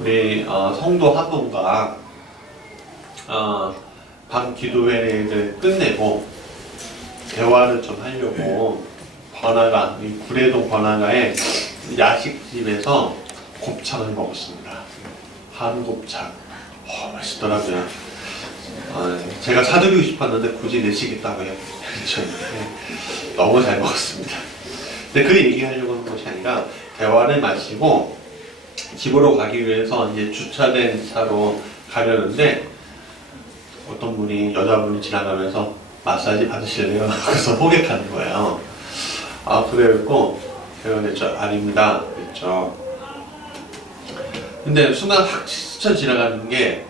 우리 성도 한 분과 밤 기도회를 끝내고 대화를 좀 하려고 번화가, 이 구례동 번화가의 야식집에서 곱창을 먹었습니다. 한곱창. 맛있더라고요. 제가 사드리고 싶었는데 굳이 내시겠다고 해요. 너무 잘 먹었습니다. 근데 그 얘기하려고 하는 것이 아니라 대화를 마치고 집으로 가기 위해서 이제 주차된 차로 가려는데 어떤 분이, 여자분이 지나가면서 마사지 받으실래요? 그래서 호객하는 거예요. 그래갖고 제가 그랬죠. 아닙니다. 그랬죠. 근데 순간 확 스쳐 지나가는 게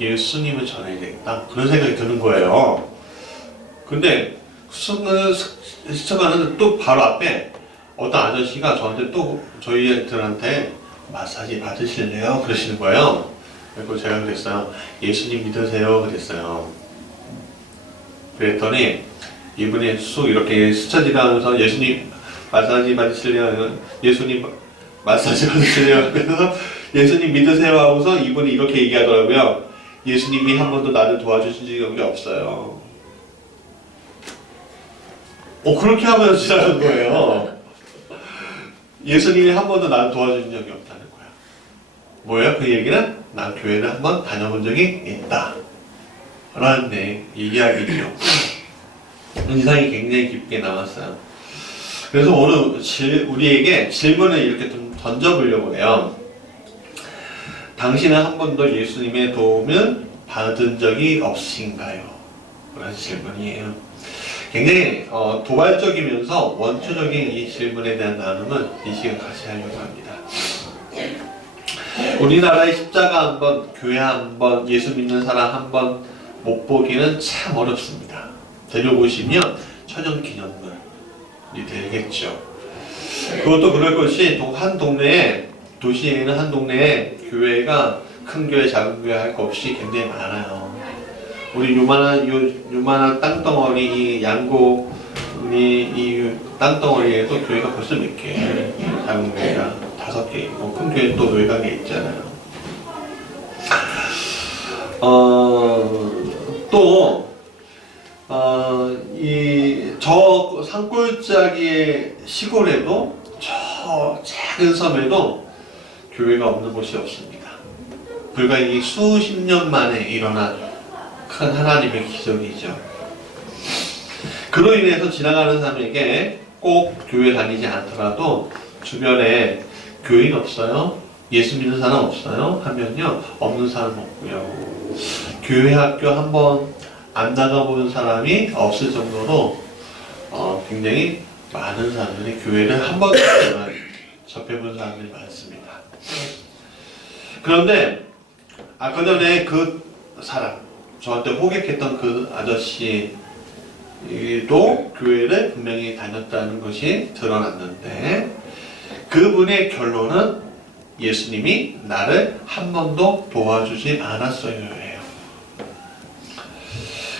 예수님을 전해야 되겠다. 그런 생각이 드는 거예요. 근데 순간 스쳐가는데 또 바로 앞에 어떤 아저씨가 저한테 또 저희들한테 마사지 받으실래요? 그러시는 거예요. 그리고 제가 그랬어요. 예수님 믿으세요? 그랬어요. 그랬더니 이분이 쑥 이렇게 스쳐 지나가면서 예수님 마사지 받으실래요? 예수님 마사지 받으실래요? 그래서 예수님 믿으세요? 하고서 이분이 이렇게 얘기하더라고요. 예수님이 한 번도 나를 도와주신 적이 없어요. 그렇게 하면서 지나간 거예요. 예수님이 한 번도 나를 도와준 적이 없다는 거야. 뭐예요? 그 얘기는 난 교회를 한번 다녀본 적이 있다 라는 이야기죠. 인상이 굉장히 깊게 남았어요. 그래서 오늘 우리에게 질문을 이렇게 좀 던져보려고 해요. 당신은 한 번도 예수님의 도움을 받은 적이 없으신가요? 그런 질문이에요. 굉장히 도발적이면서 원초적인 이 질문에 대한 나눔을 이 시간 같이 하려고 합니다. 우리나라의 십자가 한 번, 교회 한 번, 예수 믿는 사람 한 번 못 보기는 참 어렵습니다. 데려오시면 천연기념물이 되겠죠. 그것도 그럴 것이 한 동네에, 도시에는 한 동네에 교회가 큰 교회, 작은 교회 할 거 없이 굉장히 많아요. 우리 요만한 땅덩어리, 이 양고리 이 땅덩어리에도 교회가 벌써 몇 개, 작은 교회가 5개 있고, 큰 교회는 또 외곽에 있잖아요. 저 산골짜기의 시골에도, 저 작은 섬에도 교회가 없는 곳이 없습니다. 불과 이 수십 년 만에 일어난 큰 하나님의 기적이죠. 그로 인해서 지나가는 사람에게 꼭 교회 다니지 않더라도 주변에 교인 없어요? 예수 믿는 사람 없어요? 하면요, 없는 사람 없고요. 교회 학교 한번 안 나가보는 사람이 없을 정도로 굉장히 많은 사람들이 교회를 한 번도 접해본 사람들이 많습니다. 그런데 아까 전에 그 사람, 저한테 호객했던 그 아저씨도 교회를 분명히 다녔다는 것이 드러났는데, 그분의 결론은 예수님이 나를 한 번도 도와주지 않았어요 예요.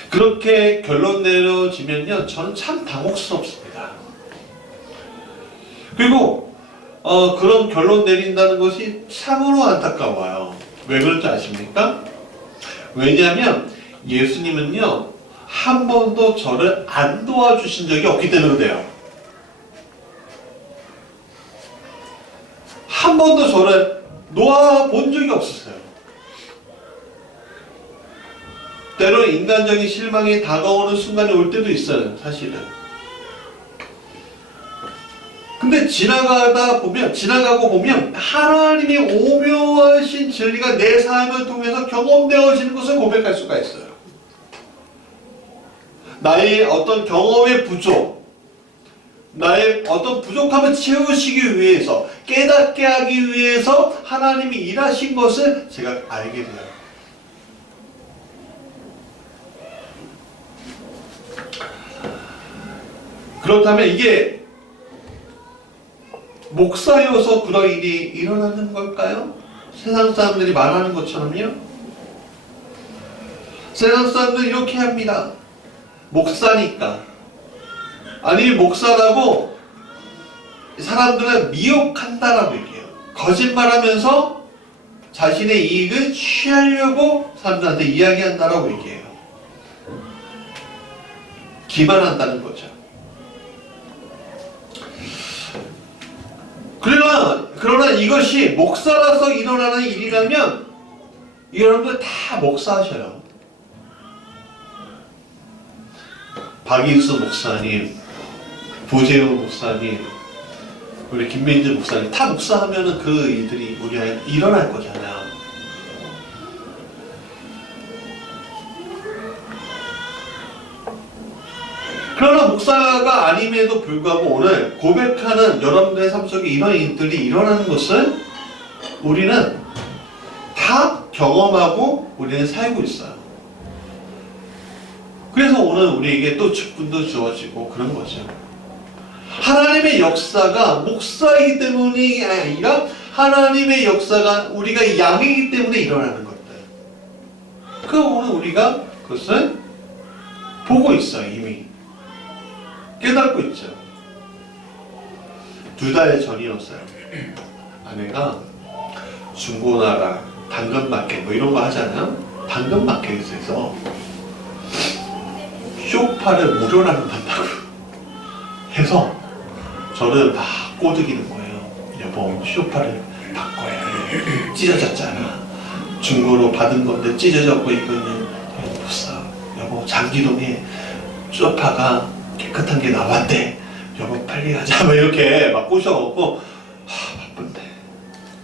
그렇게 결론 내려지면요, 저는 참 당혹스럽습니다. 그리고 그런 결론 내린다는 것이 참으로 안타까워요. 왜 그런지 아십니까? 왜냐하면 예수님은요, 한 번도 저를 안 도와주신 적이 없기 때문에 그래요. 한 번도 저를 놓아본 적이 없었어요. 때로는 인간적인 실망이 다가오는 순간이 올 때도 있어요, 사실은. 근데 지나가고 보면 하나님이 오묘하신 진리가 내 삶을 통해서 경험되어지는 것을 고백할 수가 있어요. 나의 어떤 경험의 부족, 나의 어떤 부족함을 채우시기 위해서, 깨닫게 하기 위해서 하나님이 일하신 것을 제가 알게 돼요. 그렇다면 이게 목사여서 그런 일이 일어나는 걸까요? 세상 사람들이 말하는 것처럼요? 세상 사람들은 이렇게 합니다. 목사니까. 아니, 목사라고 사람들은 미혹한다라고 얘기해요. 거짓말하면서 자신의 이익을 취하려고 사람들한테 이야기한다라고 얘기해요. 기만한다는 거죠. 그러나 이것이 목사라서 일어나는 일이라면 여러분들 다 목사하셔요. 박인수 목사님, 부재우 목사님, 우리 김민재 목사님 다 목사하면은 그 일들이 우리 안에 일어날 거잖아요. 그러나 목사가 아님에도 불구하고 오늘 고백하는 여러분들의 삶 속에 이런 일들이 일어나는 것을 우리는 다 경험하고 우리는 살고 있어요. 그래서 오늘 우리에게 또 직분도 주어지고 그런 거죠. 하나님의 역사가 목사이기 때문이 아니라 하나님의 역사가 우리가 양이기 때문에 일어나는 것들. 오늘 우리가 그것을 보고 있어요. 이미 깨닫고 있죠. 2달 전이었어요. 아내가 중고나라 당근마켓 뭐 이런 거 하잖아요. 당근마켓에서 쇼파를 무료로 한다고 해서 저를 막 꼬드기는 거예요. 여보, 쇼파를 바꿔야 찢어졌잖아. 중고로 받은 건데 찢어졌고 이거는 못 사. 여보, 장기동에 쇼파가 깨끗한 게 나왔대. 여보, 빨리 가자. 뭐 이렇게 막 꼬셔갖고 바쁜데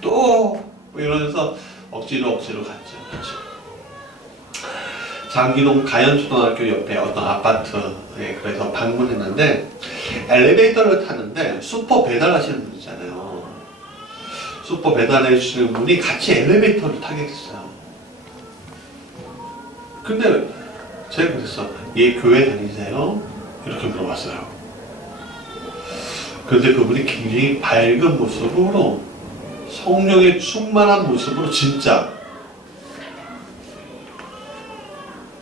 또 뭐 이러면서 억지로 갔죠. 장기동 가연초등학교 옆에 어떤 아파트에 그래서 방문했는데 엘리베이터를 타는데 슈퍼 배달하시는 분 있잖아요. 슈퍼 배달해 주시는 분이 같이 엘리베이터를 타게 됐어요. 근데 제가 그랬어. 얘 교회 다니세요? 이렇게 물어봤어요. 그런데 그분이 굉장히 밝은 모습으로 성령의 충만한 모습으로 진짜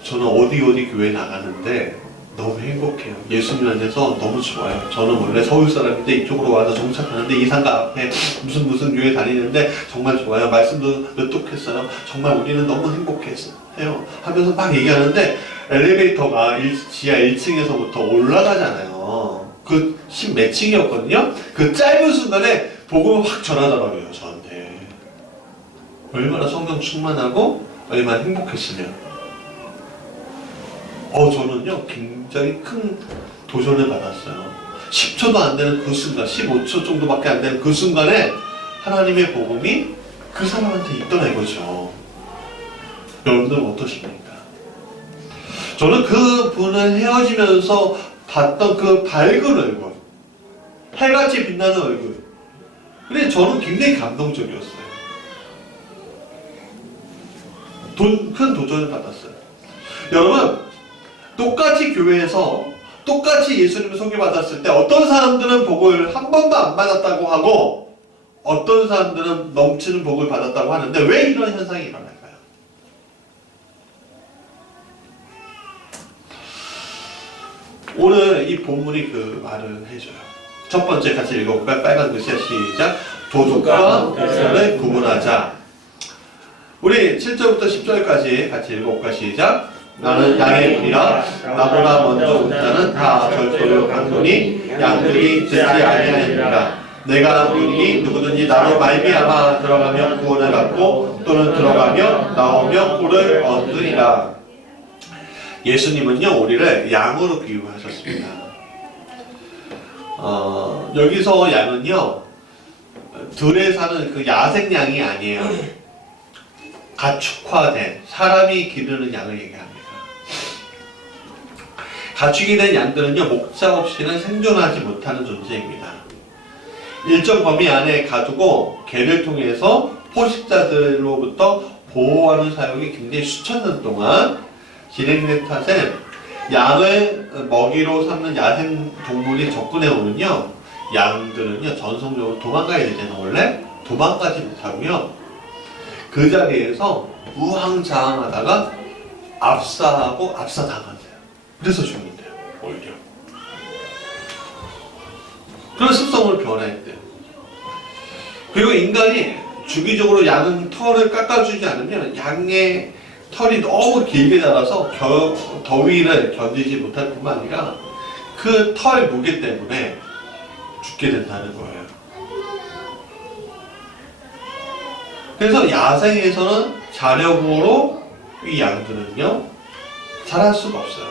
저는 어디 교회 나가는데 너무 행복해요. 예수님 안에서 너무 좋아요. 저는 원래 서울 사람인데 이쪽으로 와서 정착하는데 이산가 앞에 무슨 교회 다니는데 정말 좋아요. 말씀도 르뚝했어요. 정말 우리는 너무 행복해요. 하면서 막 얘기하는데 엘리베이터가 지하 1층에서부터 올라가잖아요. 그 10몇 층이었거든요. 그 짧은 순간에 복음을 확 전하더라고요. 저한테. 얼마나 성령 충만하고 얼마나 행복했으면. 저는요 굉장히 큰 도전을 받았어요. 10초도 안 되는 그 순간, 15초 정도밖에 안 되는 그 순간에 하나님의 복음이 그 사람한테 있더라 이거죠. 여러분들은 어떠십니까? 저는 그 분을 헤어지면서 봤던 그 밝은 얼굴, 해같이 빛나는 얼굴, 근데 저는 굉장히 감동적이었어요. 큰 도전을 받았어요. 여러분, 똑같이 교회에서 똑같이 예수님을 소개받았을 때 어떤 사람들은 복을 한 번도 안 받았다고 하고 어떤 사람들은 넘치는 복을 받았다고 하는데 왜 이런 현상이 일어날까요? 오늘 이 본문이 그 말을 해줘요. 첫 번째 같이 읽어볼까요? 빨간 글씨야 시작. 도둑과 목사를 구분하자. 우리 7절부터 10절까지 같이 읽어볼까요? 시작. 나는 양의 문이라 나보다 먼저 온 자는 다 절도로 강도니 양들이 듣지 아니하니라. 내가 문이니 누구든지 나로 말미암아 들어가며 구원을 받고 또는 들어가며 나오며 꼴을 얻으리라. 예수님은요 우리를 양으로 비유하셨습니다. 여기서 양은요 들에 사는 그 야생 양이 아니에요. 가축화된 사람이 기르는 양을 얘기합니다. 가축이 된 양들은요 목자 없이는 생존하지 못하는 존재입니다. 일정 범위 안에 가두고 개를 통해서 포식자들로부터 보호하는 사역이 굉장히 수천 년 동안 진행된 탓에 양을 먹이로 삼는 야생 동물이 접근해 오면요 양들은요 전성적으로 도망가야 되잖아요. 원래 도망가지 못하고요 그 자리에서 우왕좌왕하다가 압사하고 압사당한대요. 그래서 죽는데요. 오히려 그런 습성을 변화했대요. 그리고 인간이 주기적으로 양 털을 깎아주지 않으면 양의 털이 너무 길게 자라서 더위를 견디지 못할 뿐만 아니라 그 털 무게 때문에 죽게 된다는 거예요. 그래서 야생에서는 자력으로 이 양들은요 자랄 수가 없어요.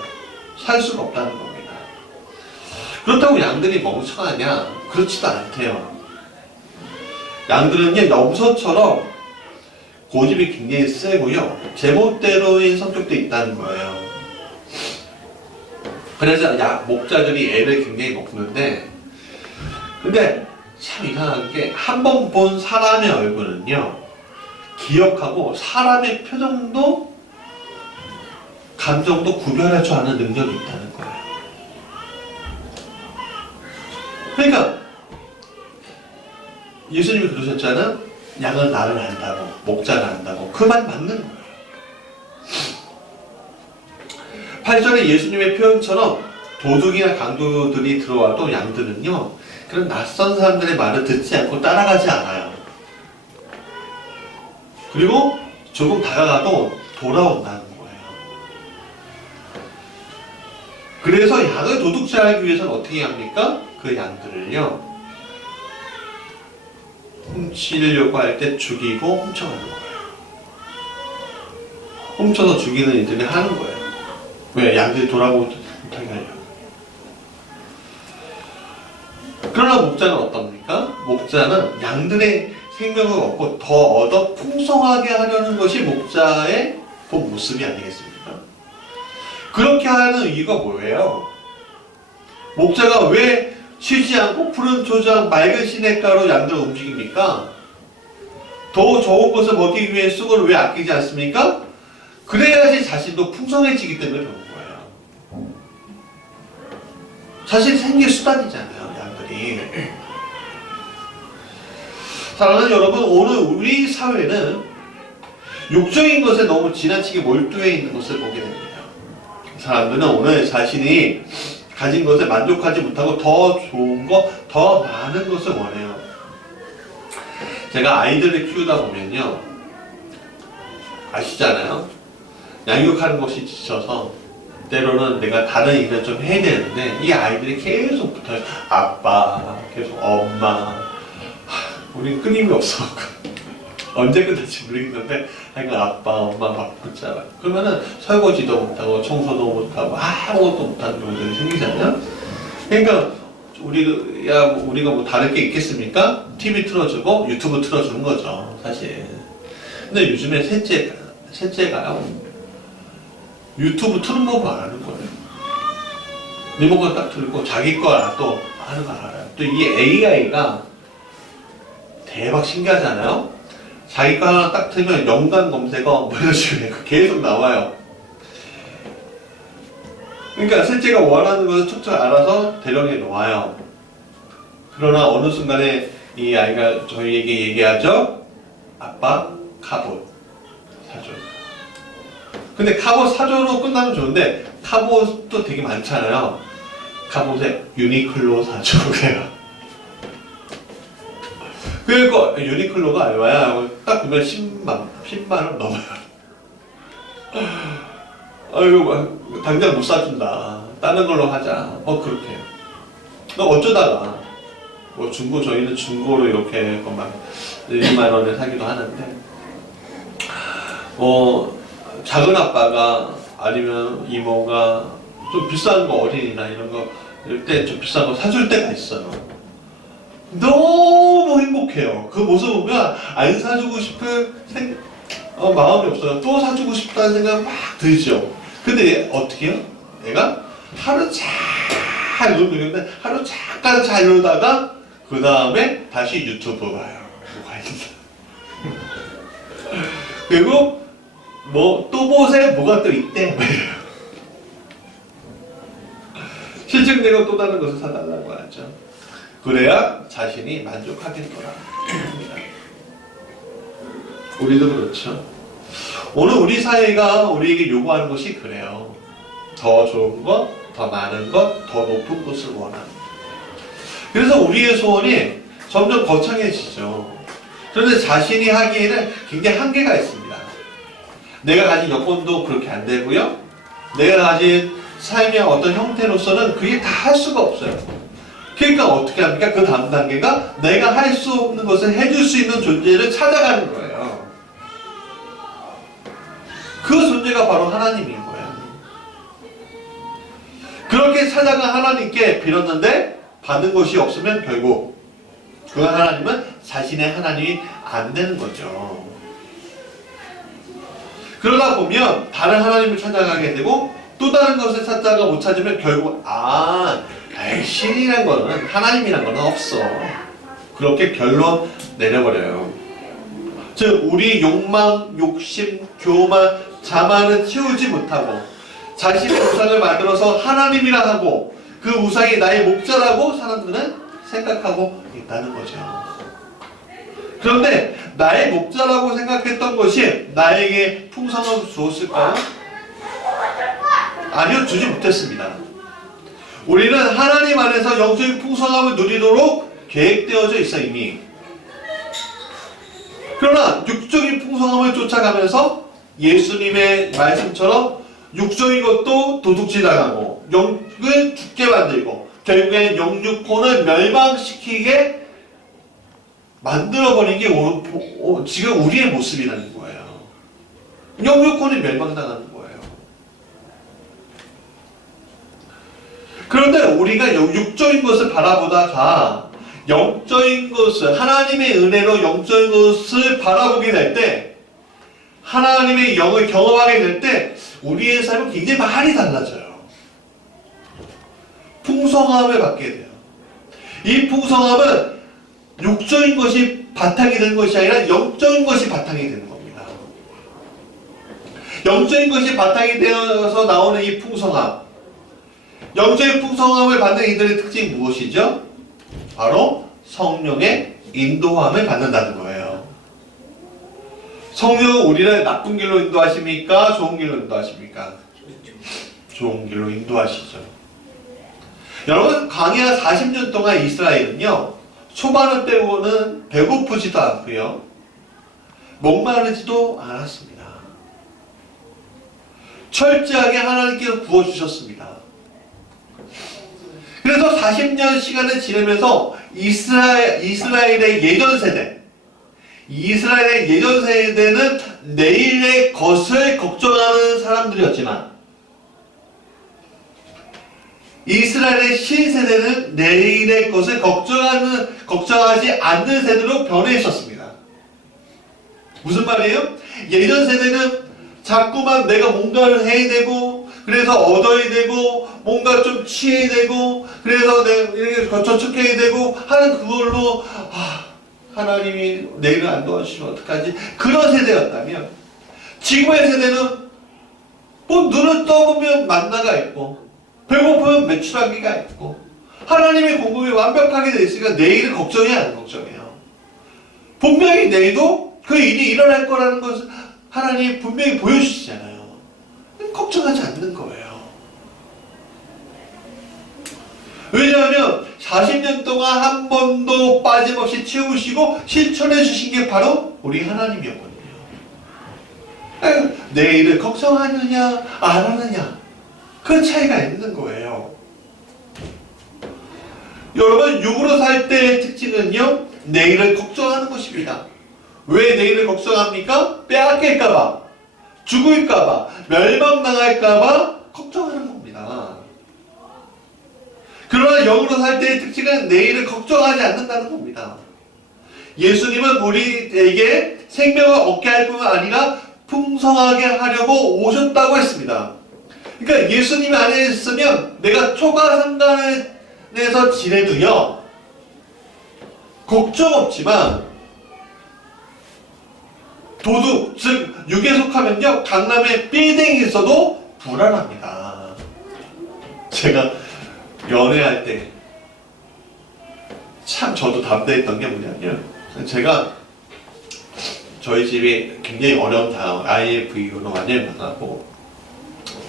살 수가 없다는 겁니다. 그렇다고 양들이 멍청하냐? 그렇지도 않대요. 양들은요 염소처럼 고집이 굉장히 세고요 제멋대로인 성격도 있다는 거예요. 그래서 목자들이 애를 굉장히 먹는데, 근데 참 이상한 게 한 번 본 사람의 얼굴은요 기억하고 사람의 표정도 감정도 구별할 줄 아는 능력이 있다는 거예요. 그러니까 예수님이 그러셨잖아요. 양은 나를 안다고, 목자를 안다고. 그 말 맞는 거예요. 8절에 예수님의 표현처럼 도둑이나 강도들이 들어와도 양들은요 그런 낯선 사람들의 말을 듣지 않고 따라가지 않아요. 그리고 조금 다가가도 돌아온다는 거예요. 그래서 양을 도둑질하기 위해서는 어떻게 합니까? 그 양들을요 훔치려고 할 때 죽이고 훔쳐가는 거예요. 훔쳐서 죽이는 일들이 하는 거예요. 왜? 양들이 돌아보지 못하게 하려고. 그러나 목자는 어떻습니까? 목자는 양들의 생명을 얻고 더 얻어 풍성하게 하려는 것이 목자의 본 모습이 아니겠습니까? 그렇게 하는 이유가 뭐예요? 목자가 왜 쉬지 않고 푸른 초장, 맑은 시냇가로 양들을 움직입니까? 더 좋은 것을 먹기 위해 수고를 왜 아끼지 않습니까? 그래야지 자신도 풍성해지기 때문에 그런 거예요. 사실 생계 수단이잖아요, 양들이. 사랑하는 여러분, 오늘 우리 사회는 육적인 것에 너무 지나치게 몰두해 있는 것을 보게 됩니다. 사람들은 오늘 자신이 가진 것에 만족하지 못하고 더 좋은 것, 더 많은 것을 원해요. 제가 아이들을 키우다 보면요, 아시잖아요. 양육하는 것이 지쳐서 때로는 내가 다른 일을 좀 해야 되는데 이 아이들이 계속 붙어요. 아빠, 계속 엄마. 우린 끊임이 없어. 언제 끝날지 모르겠는데 하여간 아빠, 엄마 막 붙잖아. 그러면은 설거지도 못하고 청소도 못하고 아무것도 못하는 경우들이 생기잖아요. 그러니까 우리가 뭐 다를 게 있겠습니까? TV 틀어주고 유튜브 틀어주는 거죠, 사실. 근데 요즘에 셋째가요 유튜브 틀은 법을 안 하는 거예요. 리모컨 딱 틀고 자기 거또 하는 거 알아요. 또 이 AI가 대박 신기하잖아요. 자기 거 하나 딱 틀면 연관 검색어 뭐 이런 식으로 계속 나와요. 그러니까 셋째가 원하는 것을 툭툭 알아서 대령해 놓아요. 그러나 어느 순간에 이 아이가 저희에게 얘기하죠. 아빠 갑옷 사줘. 근데 갑옷 사줘로 끝나면 좋은데 갑옷도 되게 많잖아요. 갑옷에 유니클로 사줘 그래요. 그리고 유니클로가 얼마야? 딱 보면 10만 원 넘어요. 아이고 당장 못 사준다. 다른 걸로 하자. 그렇게. 어쩌다가 뭐 저희는 중고로 이렇게 막 1만 원에 사기도 하는데 작은 아빠가 아니면 이모가 좀 비싼 거 어린이나 이런 거 이럴 때 좀 비싼 거 사줄 때가 있어요. 너무 행복해요. 그 모습 보면 안 사주고 싶은 마음이 없어요. 또 사주고 싶다는 생각 막 들죠. 근데 어떻게 해요? 내가 하루 잘 놀는데 하루 잠깐 잘 놀다가 그 다음에 다시 유튜브 봐요. 뭐가 있나. 그리고 또 보세 뭐가 또 있대. 실증내고 또 다른 것을 사달라고 하죠. 그래야 자신이 만족하겠더라. 우리도 그렇죠. 오늘 우리 사회가 우리에게 요구하는 것이 그래요. 더 좋은 것, 더 많은 것, 더 높은 것을 원합니다. 그래서 우리의 소원이 점점 거창해지죠. 그런데 자신이 하기에는 굉장히 한계가 있습니다. 내가 가진 여건도 그렇게 안 되고요. 내가 가진 삶의 어떤 형태로서는 그게 다 할 수가 없어요. 그러니까 어떻게 합니까? 그 다음 단계가 내가 할 수 없는 것을 해줄 수 있는 존재를 찾아가는 거예요. 그 존재가 바로 하나님인 거예요. 그렇게 찾아간 하나님께 빌었는데 받은 것이 없으면 결국 그 하나님은 자신의 하나님이 안 되는 거죠. 그러다 보면 다른 하나님을 찾아가게 되고 또 다른 것을 찾다가 못 찾으면 결국 신이란 거는 하나님이란 거는 없어. 그렇게 결론 내려버려요. 즉 우리 욕망, 욕심, 교만, 자만은 채우지 못하고 자신의 우상을 만들어서 하나님이라 하고 그 우상이 나의 목자라고 사람들은 생각하고 있다는 거죠. 그런데 나의 목자라고 생각했던 것이 나에게 풍성함을 주었을까요? 아니요, 주지 못했습니다. 우리는 하나님 안에서 영적인 풍성함을 누리도록 계획되어져 있어 이미. 그러나 육적인 풍성함을 쫓아가면서 예수님의 말씀처럼 육적인 것도 도둑질당하고 영을 죽게 만들고 결국에는 영육혼을 멸망시키게 만들어버린 게 지금 우리의 모습이라는 거예요. 영육혼이 멸망당하는 거예요. 그런데 우리가 육적인 것을 바라보다가 영적인 것을 하나님의 은혜로 영적인 것을 바라보게 될 때 하나님의 영을 경험하게 될 때 우리의 삶은 굉장히 많이 달라져요. 풍성함을 받게 돼요. 이 풍성함은 육적인 것이 바탕이 되는 것이 아니라 영적인 것이 바탕이 되는 겁니다. 영적인 것이 바탕이 되어서 나오는 이 풍성함, 영적인 풍성함을 받는 이들의 특징이 무엇이죠? 바로 성령의 인도함을 받는다는 거예요. 성령은 우리를 나쁜 길로 인도하십니까? 좋은 길로 인도하십니까? 좋은 길로 인도하시죠. 여러분, 광야 40년 동안 이스라엘은요, 초반을 빼고는 배고프지도 않고요, 목마르지도 않았습니다. 철저하게 하나님께서 구워주셨습니다. 그래서 40년 시간을 지내면서 이스라엘의 예전 세대는 내일의 것을 걱정하는 사람들이었지만 이스라엘의 신세대는 내일의 것을 걱정하지 않는 세대로 변해 있었습니다. 무슨 말이에요? 예전 세대는 자꾸만 내가 뭔가를 해야 되고, 그래서 얻어야 되고, 뭔가 좀 취해야 되고, 그래서 내가 이렇게 저축해야 되고 하는 그걸로 하나님이 내일을 안 도와주시면 어떡하지? 그런 세대였다면 지금의 세대는 뭐 눈을 떠보면 만나가 있고 배고프면 메추라기가 있고 하나님의 공급이 완벽하게 되어 있으니까 내일은 걱정이 안 걱정해요. 분명히 내일도 그 일이 일어날 거라는 것을 하나님이 분명히 보여주시잖아요. 걱정하지 않는 거예요. 왜냐하면 40년 동안 한 번도 빠짐없이 채우시고 실천해 주신 게 바로 우리 하나님이었거든요. 내일을 걱정하느냐 안 하느냐 그 차이가 있는 거예요. 여러분, 육으로 살 때의 특징은요, 내일을 걱정하는 것입니다. 왜 내일을 걱정합니까? 빼앗길까봐, 죽을까봐, 멸망당할까봐 걱정하는 겁니다. 그러나 영으로 살 때의 특징은 내일을 걱정하지 않는다는 겁니다. 예수님은 우리에게 생명을 얻게 할 뿐만 아니라 풍성하게 하려고 오셨다고 했습니다. 그러니까 예수님이 안에 있으면 내가 초가상간에서 지내도요, 걱정 없지만 도둑, 즉 육에 속하면요, 강남에 빌딩이 있어도 불안합니다. 제가 연애할 때 참 저도 담대했던 게 뭐냐면, 제가 저희 집이 굉장히 어려운 상황, IFU로 완전히 만나고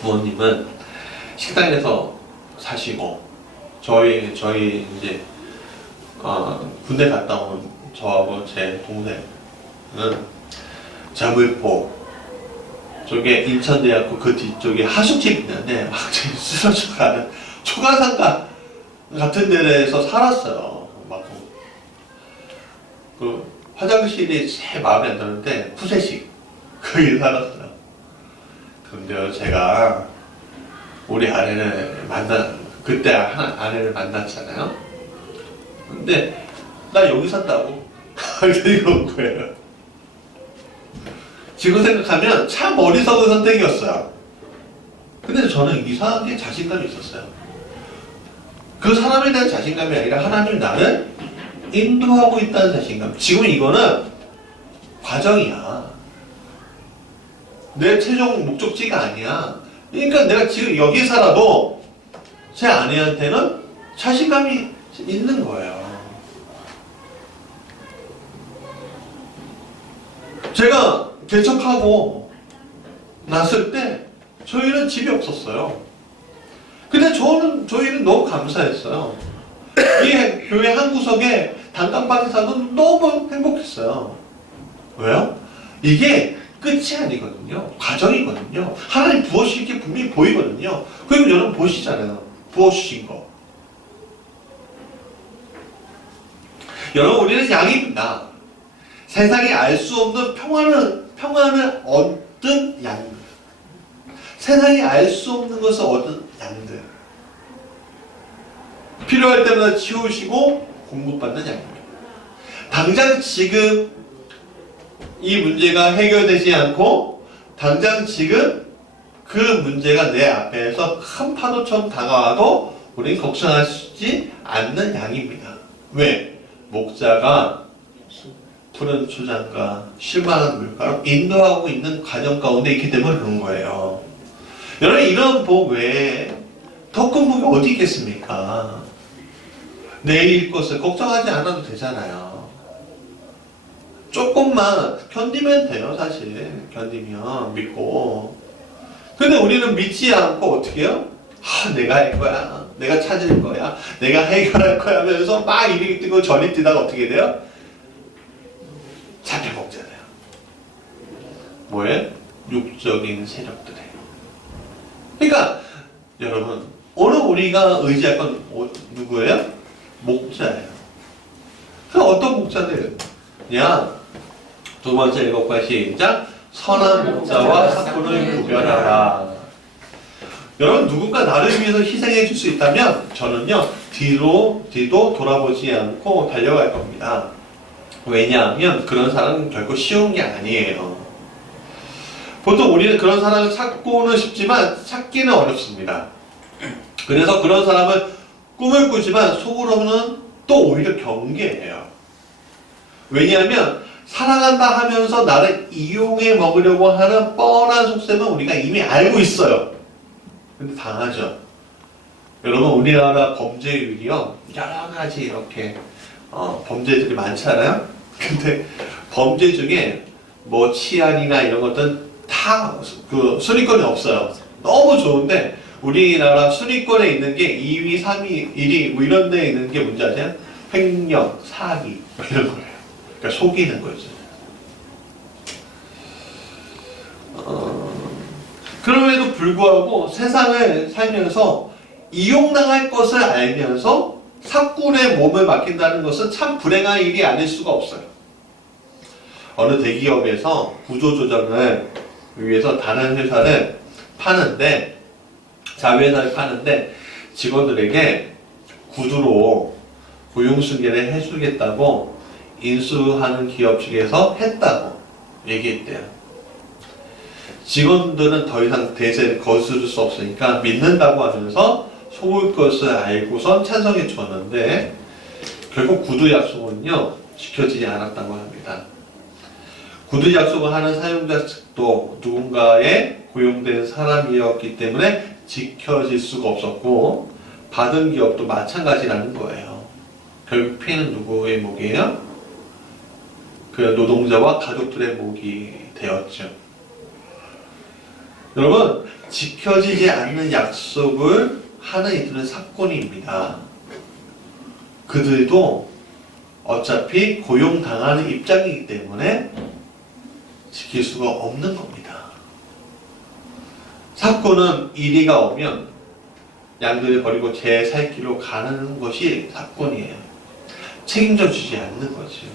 부모님은 식당에서 사시고 저희 이제 군대 갔다 온 저하고 제 동생은 자물포 쪽에 인천대학교 그 뒤쪽에 하숙집이 있는데 완전히 쓰러져가는 초가상가 같은 데에서 살았어요. 막 그 화장실이 제 마음에 안 드는데 푸세식 거기 살았어요. 근데요 제가 우리 아내를 그때 아내를 만났잖아요. 근데 나 여기 산다고 이거 온 거예요. 지금 생각하면 참 어리석은 선택이었어요. 근데 저는 이상하게 자신감이 있었어요. 그 사람에 대한 자신감이 아니라 하나님이 나를 인도하고 있다는 자신감. 지금 이거는 과정이야. 내 최종 목적지가 아니야. 그러니까 내가 지금 여기 살아도 제 아내한테는 자신감이 있는 거예요. 제가 개척하고 났을 때 저희는 집이 없었어요. 근데 저희는 너무 감사했어요. 이 교회 한 구석에 단칸방에 사도 너무 행복했어요. 왜요? 이게 끝이 아니거든요. 과정이거든요. 하나님 부어주실 게 분명히 보이거든요. 그리고 여러분 보시잖아요. 부어주신 거. 여러분 우리는 양입니다. 세상이 알 수 없는 평안을 얻은 양들. 세상이 알 수 없는 것을 얻은 양들. 필요할 때마다 치우시고 공급받는 양입니다. 당장 지금 이 문제가 해결되지 않고 당장 지금 그 문제가 내 앞에서 큰 파도처럼 다가와도 우리는 걱정하지 않는 양입니다. 왜? 목자가 푸른 초장과 실만한 물가로 인도하고 있는 과정 가운데 있기 때문에 그런 거예요. 여러분 이런 복 외에 더 큰 복이 어디 있겠습니까? 내일 것을 걱정하지 않아도 되잖아요. 조금만 견디면 돼요. 사실 견디면 믿고. 근데 우리는 믿지 않고 어떻게 해요? 내가 할 거야. 내가 찾을 거야. 내가 해결할 거야 하면서 막 이리 뛰고 저리 뛰다가 어떻게 돼요? 잡혀먹잖아요. 뭐예요? 육적인 세력들에. 그러니까 여러분 오늘 우리가 의지할 건 누구예요? 목자예요. 그 어떤 목자들? 그냥 두 번째 읽어봐 시작. 선한 목자와 삭군을 구별하라. 여러분 누군가 나를 위해서 희생해 줄 수 있다면 저는요 뒤도 돌아보지 않고 달려갈 겁니다. 왜냐하면 그런 사람은 결코 쉬운 게 아니에요. 보통 우리는 그런 사람을 찾고는 싶지만 찾기는 어렵습니다. 그래서 그런 사람은 꿈을 꾸지만 속으로는 또 오히려 경계해요. 왜냐하면 사랑한다 하면서 나를 이용해 먹으려고 하는 뻔한 속셈은 우리가 이미 알고 있어요. 근데 당하죠. 여러분 우리나라 범죄율이요 여러 가지 이렇게 범죄들이 많잖아요. 근데 범죄 중에 뭐 치안이나 이런 것들은 다 그 순위권이 없어요. 너무 좋은데 우리나라 순위권에 있는 게 2위, 3위, 1위 뭐 이런 데에 있는 게 뭔지 아세요? 횡령, 사기 뭐 이런 거예요. 그러니까 속이는 거죠. 그럼에도 불구하고 세상을 살면서 이용당할 것을 알면서 사꾼의 몸을 맡긴다는 것은 참 불행한 일이 아닐 수가 없어요. 어느 대기업에서 구조조정을 위해서 다른 회사를 파는데 자회사를 파는데 직원들에게 구두로 고용승계를 해주겠다고 인수하는 기업 측에서 했다고 얘기했대요. 직원들은 더 이상 대세를 거스를 수 없으니까 믿는다고 하면서 속을 것을 알고선 찬성해 줬는데 결국 구두 약속은요 지켜지지 않았다고 합니다. 구두 약속을 하는 사용자 측도 누군가의 고용된 사람이었기 때문에 지켜질 수가 없었고 받은 기업도 마찬가지라는 거예요. 결국 피해는 누구의 목이에요? 그 노동자와 가족들의 목이 되었죠. 여러분 지켜지지 않는 약속을 하는 이들은 사건입니다. 그들도 어차피 고용당하는 입장이기 때문에 지킬 수가 없는 겁니다. 사꾼은 이리가 오면 양들을 버리고 제 살 길로 가는 것이 사꾼이에요. 책임져 주지 않는 거죠.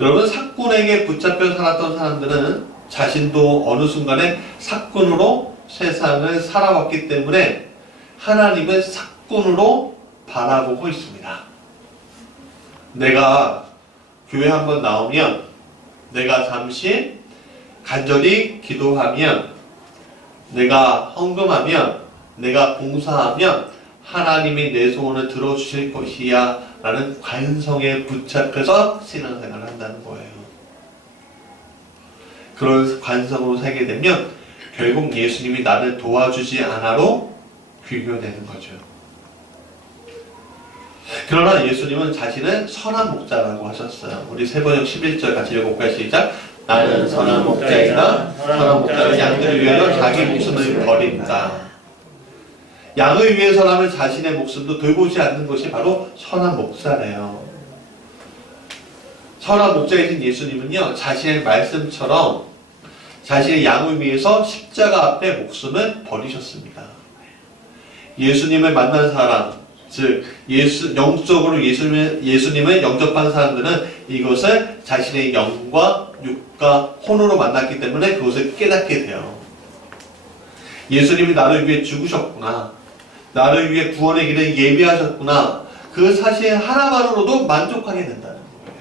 여러분, 사꾼에게 붙잡혀 살았던 사람들은 자신도 어느 순간에 사꾼으로 세상을 살아왔기 때문에 하나님을 사꾼으로 바라보고 있습니다. 내가 교회 한번 나오면, 내가 잠시 간절히 기도하면, 내가 헌금하면, 내가 봉사하면 하나님이 내 소원을 들어주실 것이야 라는 관성에 붙잡혀서 신앙생활을 한다는 거예요. 그런 관성으로 살게 되면 결국 예수님이 나를 도와주지 않아로 귀결되는 거죠. 그러나 예수님은 자신을 선한 목자라고 하셨어요. 우리 세번역 11절 같이 읽어볼까요? 시작. 나는 선한 목자이다. 선한 목자는 양들을 위하여 자기 목숨을 버린다. 양을 위해서라면 자신의 목숨도 돌보지 않는 것이 바로 선한 목자래요. 선한 목자이신 예수님은요, 자신의 말씀처럼 자신의 양을 위해서 십자가 앞에 목숨을 버리셨습니다. 예수님을 만난 사람, 즉 영적으로 예수님을 영접한 사람들은 이것을 자신의 영과 육과 혼으로 만났기 때문에 그것을 깨닫게 돼요. 예수님이 나를 위해 죽으셨구나, 나를 위해 구원의 길을 예비하셨구나, 그 사실 하나만으로도 만족하게 된다는 거예요.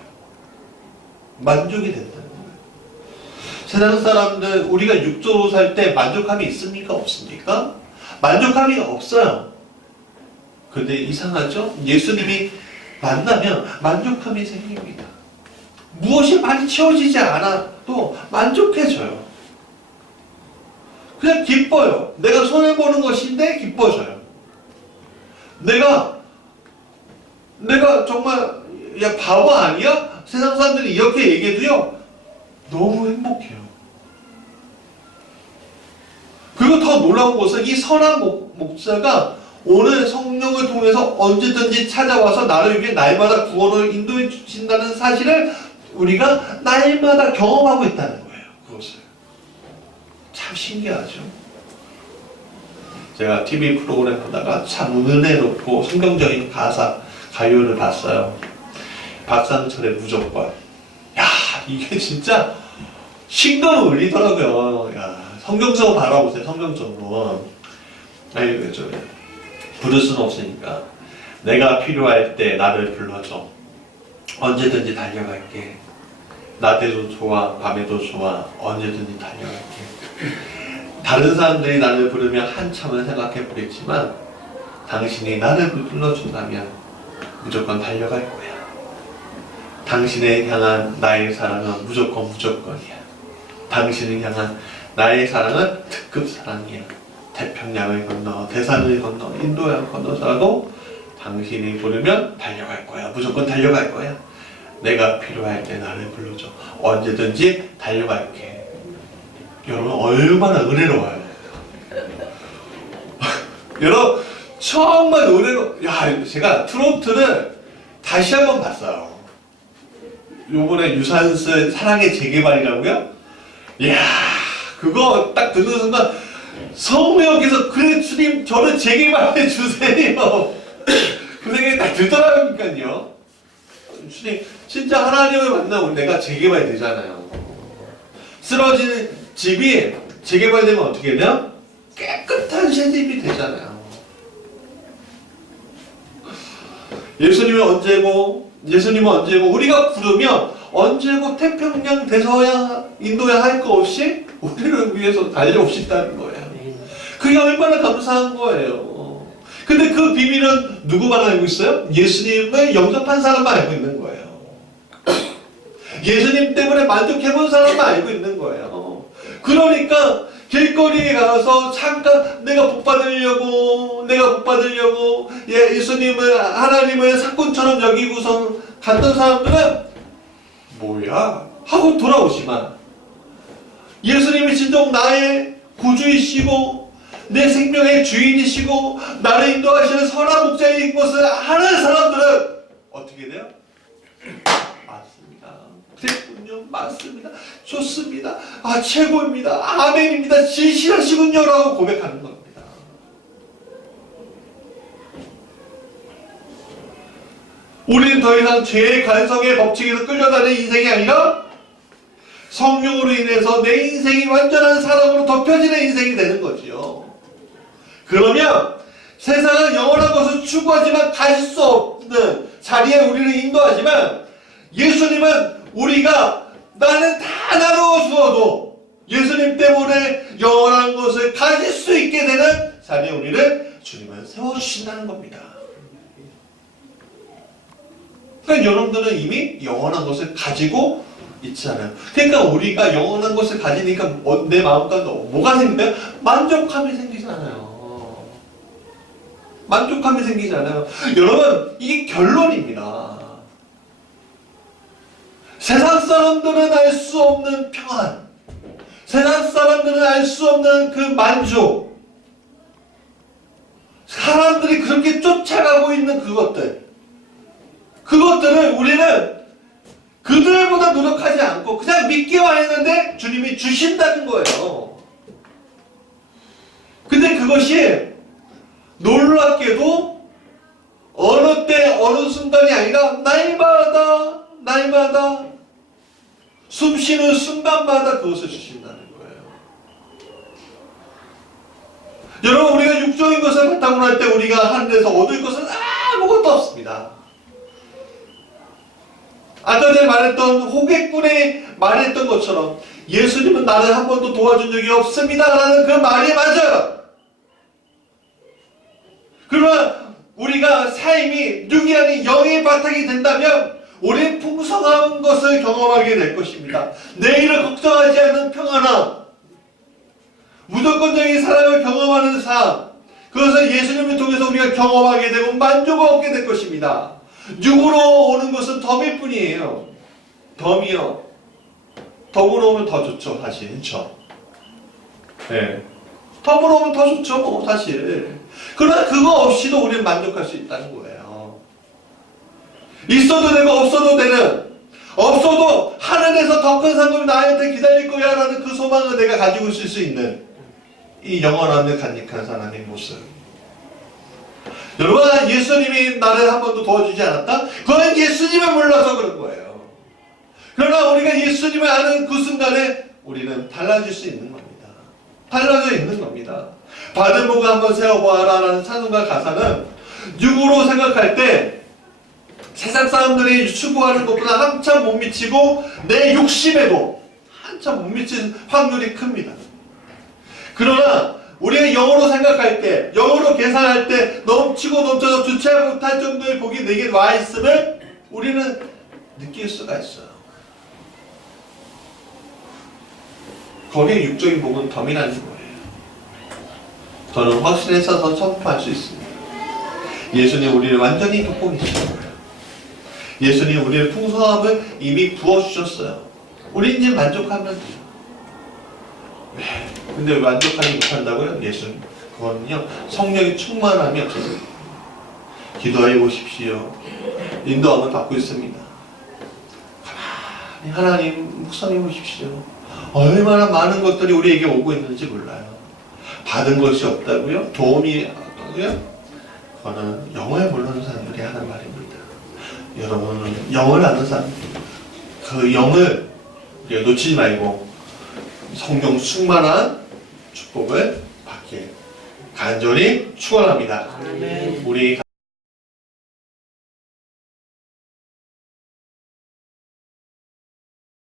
만족이 된다는 거예요. 세상 사람들, 우리가 육적으로 살 때 만족함이 있습니까? 없습니까? 만족함이 없어요. 근데 이상하죠? 예수님이 만나면 만족함이 생깁니다. 무엇이 많이 채워지지 않아도 만족해져요. 그냥 기뻐요. 내가 손해보는 것인데 기뻐져요. 내가 정말 야 바보 아니야? 세상 사람들이 이렇게 얘기해도요, 너무 행복해요. 그리고 더 놀라운 것은 이 선한 목자가 오늘 성령을 통해서 언제든지 찾아와서 나를 위해 날마다 구원을 인도해 주신다는 사실을 우리가 날마다 경험하고 있다는 거예요. 그것을. 참 신기하죠. 제가 TV 프로그램 보다가 참 은혜롭고 성경적인 가요를 봤어요. 박상철의 무조건. 야, 이게 진짜 신경을 울리더라고요. 야, 성경적으로 바라보세요. 성경적으로. 아니, 부를 수는 없으니까. 내가 필요할 때 나를 불러줘. 언제든지 달려갈게. 낮에도 좋아, 밤에도 좋아. 언제든지 달려갈게. 다른 사람들이 나를 부르면 한참을 생각해 보겠지만 당신이 나를 불러준다면 무조건 달려갈 거야. 당신을 향한 나의 사랑은 무조건이야. 당신을 향한 나의 사랑은 특급 사랑이야. 태평양을 건너, 대산을 건너, 인도양을 건너서라도 당신이 부르면 달려갈 거야. 무조건 달려갈 거야. 내가 필요할 때 나를 불러줘. 언제든지 달려갈게. 여러분, 얼마나 은혜로워요. 여러분, 정말 야, 제가 트로트를 다시 한번 봤어요. 요번에 유산슬 사랑의 재개발이라고요? 이야, 그거 딱 듣는 순간 성령께서 그래 주님 저를 재개발해 주세요. 그 생각이 딱 들더라니까요. 주님 진짜 하나님을 만나면 내가 재개발이 되잖아요. 쓰러진 집이 재개발되면 어떻게 돼요? 깨끗한 새 집이 되잖아요. 예수님은 언제고 우리가 부르면 언제고 태평양 대서야 인도야 할 거 없이 우리를 위해서 달려오신다는 거예요. 그게 얼마나 감사한 거예요. 근데 그 비밀은 누구만 알고 있어요? 예수님을 영접한 사람만 알고 있는 거예요. 예수님 때문에 만족해본 사람만 알고 있는 거예요. 그러니까 길거리에 가서 잠깐 내가 복 받으려고 예수님을 하나님을 사꾼처럼 여기고서 갔던 사람들은 뭐야? 하고 돌아오지만 예수님이 진정 나의 구주이시고 내 생명의 주인이시고 나를 인도하시는 선한 목자인 것을 아는 사람들은 어떻게 돼요? 맞습니다. 그랬군요. 맞습니다. 좋습니다. 아, 최고입니다. 아멘입니다. 진실하시군요. 라고 고백하는 겁니다. 우리는 더 이상 죄의 간성의 법칙에서 끌려다니는 인생이 아니라 성령으로 인해서 내 인생이 완전한 사랑으로 덮여지는 인생이 되는 거지요. 그러면 세상은 영원한 것을 추구하지만 가질 수 없는 자리에 우리를 인도하지만 예수님은 우리가 나는 다 나누어 주어도 예수님 때문에 영원한 것을 가질 수 있게 되는 자리에 우리를 주님은 세워주신다는 겁니다. 그러니까 여러분들은 이미 영원한 것을 가지고 있잖아요. 그러니까 우리가 영원한 것을 가지니까 내 마음 가운데 뭐가 생겨요? 만족함이 생기잖아요. 만족함이 생기잖아요. 여러분, 이게 결론입니다. 세상 사람들은 알 수 없는 평안, 세상 사람들은 알 수 없는 그 만족, 사람들이 그렇게 쫓아가고 있는 그것들을 우리는 그들보다 노력하지 않고 그냥 믿기만 했는데 주님이 주신다는 거예요. 근데 그것이 놀랍게도 어느 때 어느 순간이 아니라 날마다 숨 쉬는 순간마다 그것을 주신다는 거예요. 여러분, 우리가 육적인 것을 바탕으로 할 때 우리가 하늘에서 얻을 것은 아무것도 없습니다. 아까 전에 말했던 호객꾼이 말했던 것처럼 예수님은 나를 한 번도 도와준 적이 없습니다 라는 그 말이 맞아요. 그러나 우리가 삶이 육이 아닌 영의 바탕이 된다면 우리는 풍성한 것을 경험하게 될 것입니다. 내일을 걱정하지 않는 평안함, 무조건적인 사랑을 경험하는 삶, 그것을 예수님을 통해서 우리가 경험하게 되고 만족을 얻게 될 것입니다. 육으로 오는 것은 덤일 뿐이에요. 덤이요. 덤으로 오면 더 좋죠, 사실. 그렇죠? 네. 덤으로 오면 더 좋죠, 뭐, 사실. 그러나 그거 없이도 우리는 만족할 수 있다는 거예요. 있어도 되고 없어도 되는, 없어도 하늘에서 더 큰 상급이 나한테 기다릴 거야 라는 그 소망을 내가 가지고 있을 수 있는 이 영원함을 간직한 사람의 모습. 여러분, 예수님이 나를 한 번도 도와주지 않았다? 그건 예수님을 몰라서 그런 거예요. 그러나 우리가 예수님을 아는 그 순간에 우리는 달라질 수 있는 겁니다. 달라져 있는 겁니다. 받은 복을 한번 세워보아라 라는 찬송가 가사는 육으로 생각할 때 세상 사람들이 추구하는 것보다 한참 못 미치고 내 욕심에도 한참 못 미칠 확률이 큽니다. 그러나 우리가 영어로 생각할 때, 영어로 계산할 때 넘치고 넘쳐서 주체 못할 정도의 복이 내게 와 있음을 우리는 느낄 수가 있어요. 거기에 육적인 복은 덤이라는 거예요. 저는 확신해서 선포할 수 있습니다. 예수님 우리를 완전히 돕고 계십니다. 예수님 우리의 풍성함을 이미 부어주셨어요. 우리 이제 만족하면 돼요. 근데 왜 만족하지 못한다고요? 예수님. 그거는요, 성령의 충만함이 없어서. 기도해 보십시오. 인도함을 받고 있습니다. 가만히 하나님 묵상해 보십시오. 얼마나 많은 것들이 우리에게 오고 있는지 몰라요. 받은 것이 없다고요? 도움이 없다고요? 그거는 영을 모르는 사람들이 하는 말입니다. 여러분은 영을 아는 사람들, 그 영을 우리가 놓치지 말고 성령 충만한 축복을 받길 간절히 축원합니다. 우리